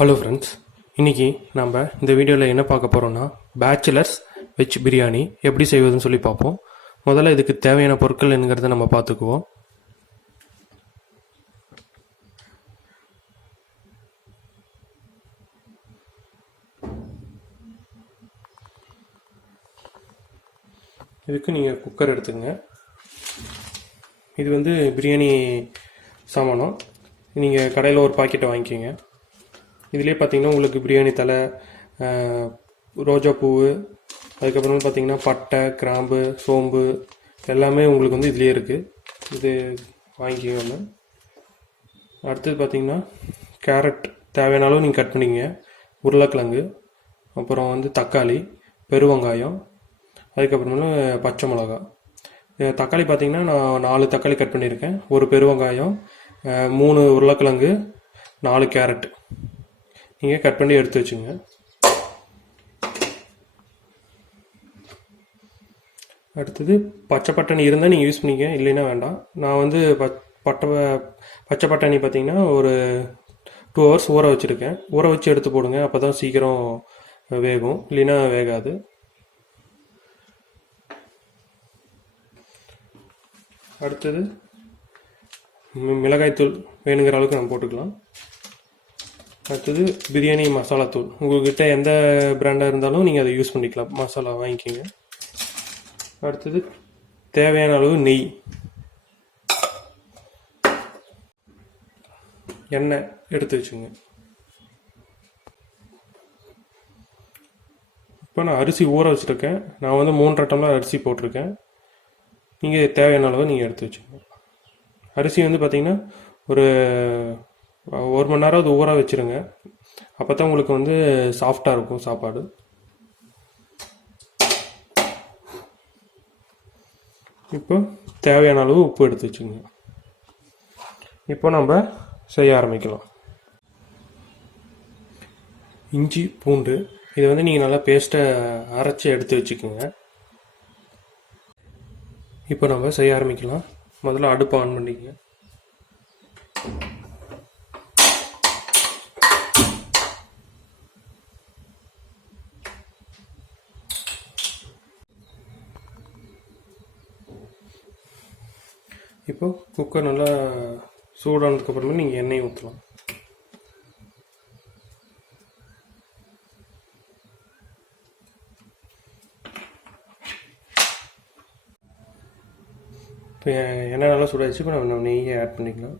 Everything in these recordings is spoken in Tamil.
ஹலோ ஃப்ரெண்ட்ஸ், இன்றைக்கி நம்ம இந்த வீடியோவில் என்ன பார்க்க போகிறோன்னா பேச்சுலர்ஸ் வெஜ் பிரியாணி எப்படி செய்வதுன்னு சொல்லி பார்ப்போம். முதல்ல இதுக்கு தேவையான பொருட்கள் என்னங்கிறத நம்ம பார்த்துக்குவோம். இதுக்கு நீங்கள் குக்கர் எடுத்துங்க. இது வந்து பிரியாணி சாமானம். நீங்கள் கடையில் ஒரு பாக்கெட்டை வாங்கிக்கோங்க. இதிலே பார்த்தீங்கன்னா உங்களுக்கு பிரியாணி தலை, ரோஜா பூவு, அதுக்கப்புறம் பார்த்தீங்கன்னா பட்டை, கிராம்பு, சோம்பு எல்லாமே உங்களுக்கு வந்து இதுலேயே இருக்குது. இது வாங்கிக்கோங்க. அடுத்தது பார்த்தீங்கன்னா கேரட் தேவையான அளவு நீங்கள் கட் பண்ணிக்கங்க. உருளைக்கிழங்கு, அப்புறம் வந்து தக்காளி, பெருவெங்காயம், அதுக்கப்புறமேல பச்சை மிளகா. தக்காளி பார்த்தீங்கன்னா நான் 4 தக்காளி கட் பண்ணியிருக்கேன். ஒரு பெருவெங்காயம், 3 உருளைக்கிழங்கு, 4 கேரட் நீங்கள் கட் பண்ணி எடுத்து வச்சுங்க. அடுத்தது பச்சை பட்டாணி இருந்தால் நீங்கள் யூஸ் பண்ணிக்க, இல்லைன்னா வேண்டாம். நான் வந்து பச்சை பட்டாணி பார்த்தீங்கன்னா ஒரு 2 hours ஊற வச்சுருக்கேன். ஊற வச்சு எடுத்து போடுங்க, அப்போ தான் சீக்கிரம் வேகும், இல்லைன்னா வேகாது. அடுத்தது மிளகாய்த்தூள் வேணுங்கிற அளவுக்கு நம்ம போட்டுக்கலாம். அடுத்தது பிரியாணி மசாலா தூள், உங்கள்கிட்ட எந்த பிராண்டாக இருந்தாலும் நீங்கள் அதை யூஸ் பண்ணிக்கலாம், மசாலா வாங்கிக்கோங்க. அடுத்தது தேவையான அளவு நெய், எண்ணெய் எடுத்து வச்சுங்க. இப்போ நான் அரிசி ஊற வச்சுருக்கேன். நான் வந்து 3.5 டம்ளர் அரிசி போட்டிருக்கேன். நீங்கள் தேவையான அளவு நீங்கள் எடுத்து வச்சுக்கோங்க. அரிசி வந்து பார்த்திங்கன்னா ஒரு 1 மணி நேரம் அது ஊற வச்சுருங்க. அப்போ தான் உங்களுக்கு வந்து சாஃப்டாக இருக்கும் சாப்பாடு. இப்போ தேவையான அளவு உப்பு எடுத்து வச்சுங்க. இப்போ நம்ம செய்ய ஆரம்பிக்கலாம். இஞ்சி பூண்டு இதை வந்து நீங்கள் நல்லா பேஸ்ட்டை அரைச்சி எடுத்து வச்சுக்கோங்க. இப்போ நம்ம செய்ய ஆரம்பிக்கலாம். முதல்ல அடுப்பை ஆன் பண்ணிக்கங்க. இப்போ குக்கர் நல்லா சூடானதுக்கப்புறமா நீங்கள் எண்ணெய் ஊற்றலாம். இப்போ எண்ணெய் நல்லா சூடாச்சு. இப்போ நம்ம நெய்யை ஆட் பண்ணிக்கலாம்.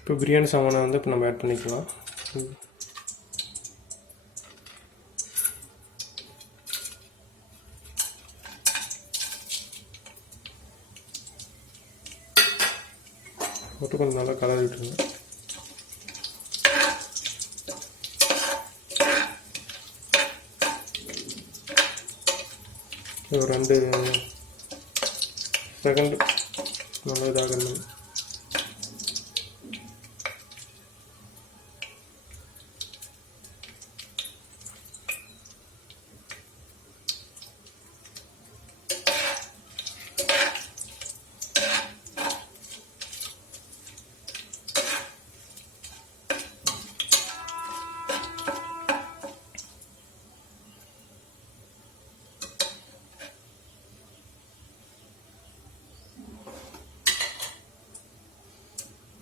இப்போ பிரியாணி சாமானை வந்து இப்போ நம்ம ஆட் பண்ணிக்கலாம். போட்டு கொஞ்சம் நல்லா கலரி விட்டுருங்க. ஒரு 2 செகண்ட் நல்லா இதாகணும்.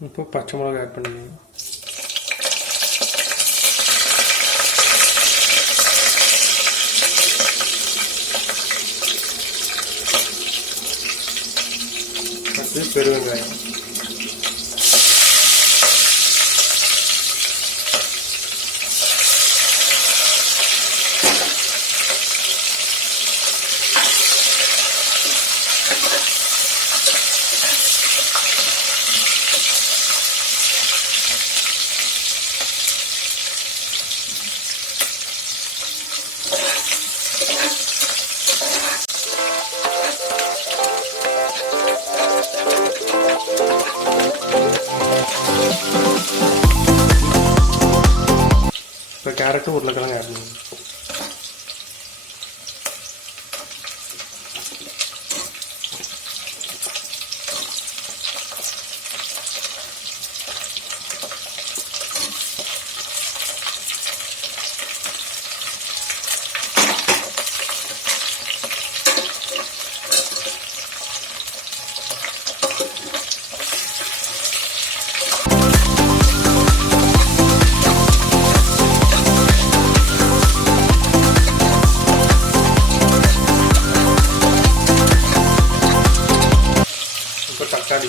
இப்போ பச்சை மிளகாய் ஆட் பண்ணிக்கோங்க. அடுத்து பெருவெங்காயம், கேரட்டு உருளைக்கிழங்கு ஆட் பண்ணுங்க. இப்போ தக்காளி,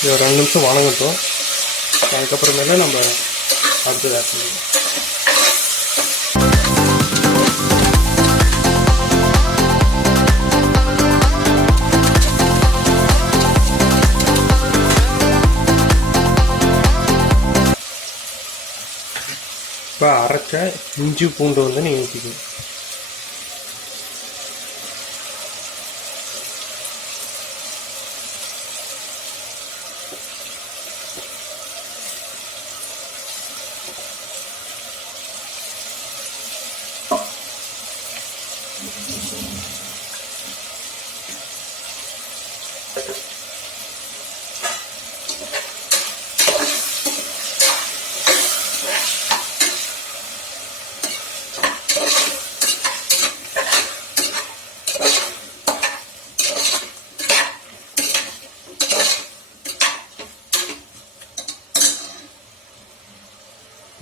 இது ஒரு 2 நிமிஷம் வணங்கட்டும். அதுக்கப்புறமேல நம்ம அடுத்தது ஆட் பண்ணுவோம். இப்போ அரைச்ச இஞ்சி பூண்டு வந்து நீங்கள் ஊற்றிக்கணும்.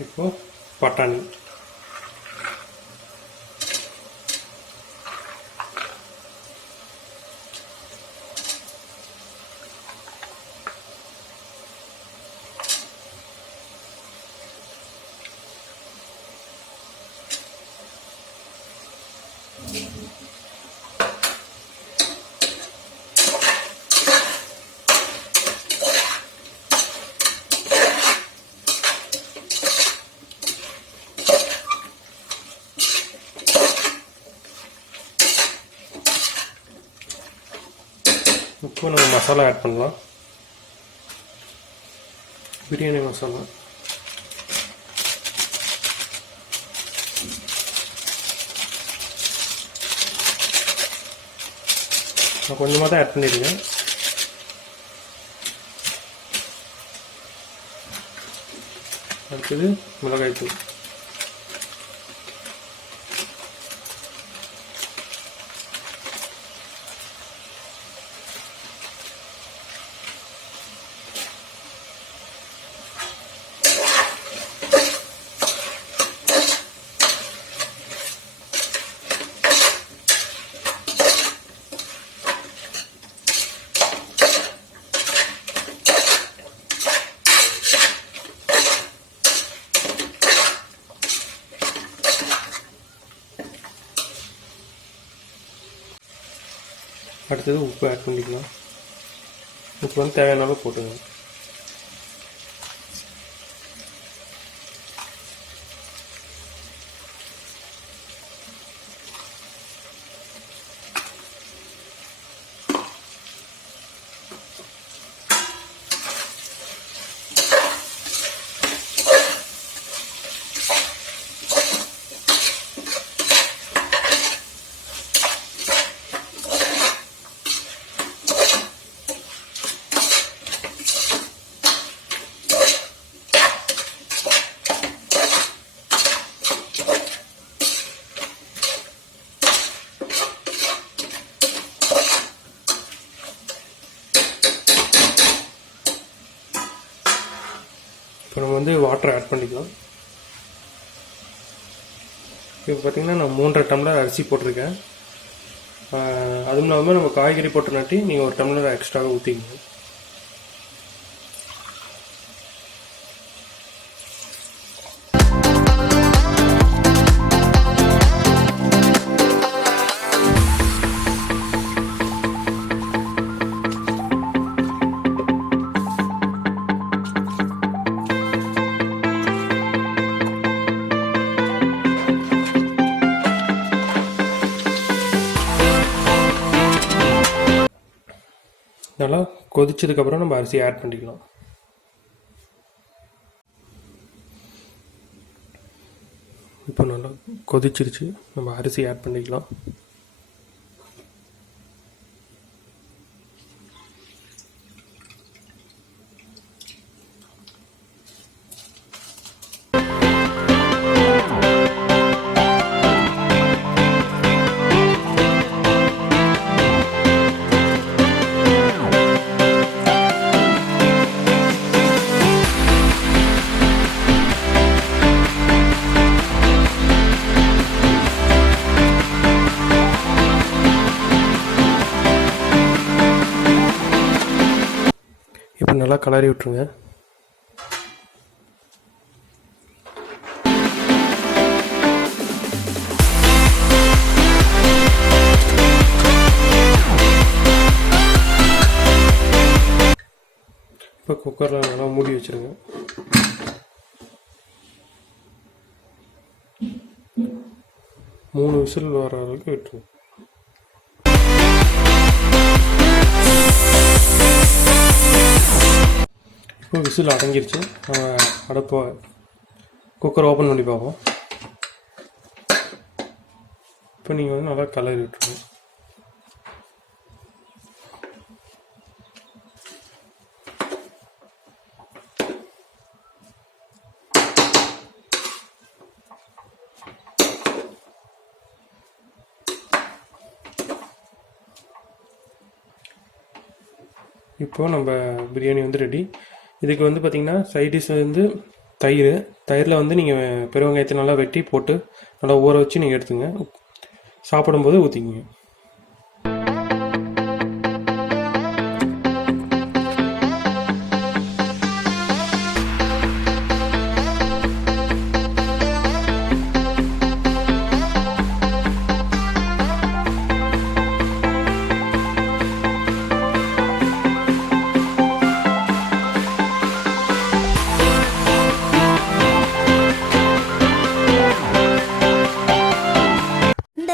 இப்போ பட்டாணி, இப்போ நம்ம மசாலா ஆட் பண்ணலாம். பிரியாணி மசாலா, நான் கொஞ்சமாக தான் ஆட் பண்ணியிருக்கேன். அடுத்தது மிளகாய்த்தூள், அடுத்தது உப்பு ஆட் பண்ணிக்கலாம். உப்பு வந்து தேவையான அளவு போட்டுங்க. இப்போ நம்ம வந்து வாட்டர் ஆட் பண்ணிக்கலாம். இப்போ பார்த்திங்கன்னா நான் 3.5 டம்ளர் அரிசி போட்டிருக்கேன். அதுவும் இல்லாமல் நம்ம காய்கறி போட்டனாட்டி நீங்கள் 1 டம்ளர் எக்ஸ்ட்ராவாக ஊற்றிக்கணும். நல்லா கொதிச்சதுக்கப்புறம் நம்ம அரிசி ஆட் பண்ணிக்கலாம். இப்போ நல்லா கொதிச்சிருச்சு, நம்ம அரிசி ஆட் பண்ணிக்கலாம். இப்போ நல்லா கலரி விட்டுருங்க. இப்போ குக்கரில் நல்லா மூடி வச்சுருங்க. 3 விசில் வர அளவுக்கு விட்டுருங்க. இப்போ விசில் அடங்கிருச்சு. நம்ம குக்கர் ஓப்பன் பண்ணி பார்ப்போம். இப்போ நீங்கள் வந்து நல்லா கலரி விட்டுருங்க. இப்போது நம்ம பிரியாணி வந்து ரெடி. இதுக்கு வந்து பார்த்திங்கன்னா சைட் டிஷ் வந்து தயிரில் வந்து நீங்கள் பெருவெங்காயத்தை நல்லா வெட்டி போட்டு நல்லா ஊற வச்சு நீங்கள் எடுத்துங்க. சாப்பிடும்போது ஊற்றிக்கிங்க.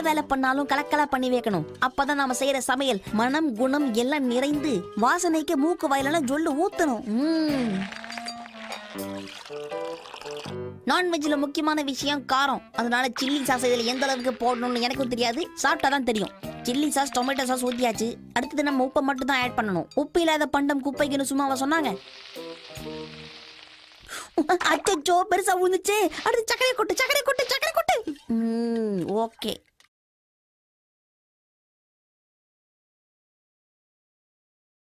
வேலை பண்ணாலும் கலக்கலா பண்ணி வைக்கணும். அப்பதான் நாம செய்யற சமையல் மனம் குணம் எல்லாம் நிறைந்து வாசனைக்கு மூக்கு வாயிலெல்லாம் ஜொல்லு ஊத்தணும். நான்வெஜ்ல முக்கியமான விஷயம் காரம். அதனால சில்லி சாஸ் இதுல எந்த அளவுக்கு போடணும்னு எனக்கும் தெரியாது, சாப்பிட்டாதான் தெரியும். சில்லி சாஸ் டொமேட்டோ சாஸ் ஊத்தியாச்சு. அடுத்தது நம்ம உப்பை மட்டும் தான் ஆட் பண்ணணும். உப்பு இல்லாத பண்டம் குப்பைக்குன்னு சும்மாவா சொன்னாங்க? அச்சோ பெருசா விழுந்துச்சு. அடுத்து சக்கரை கொட்டு. ஓகே.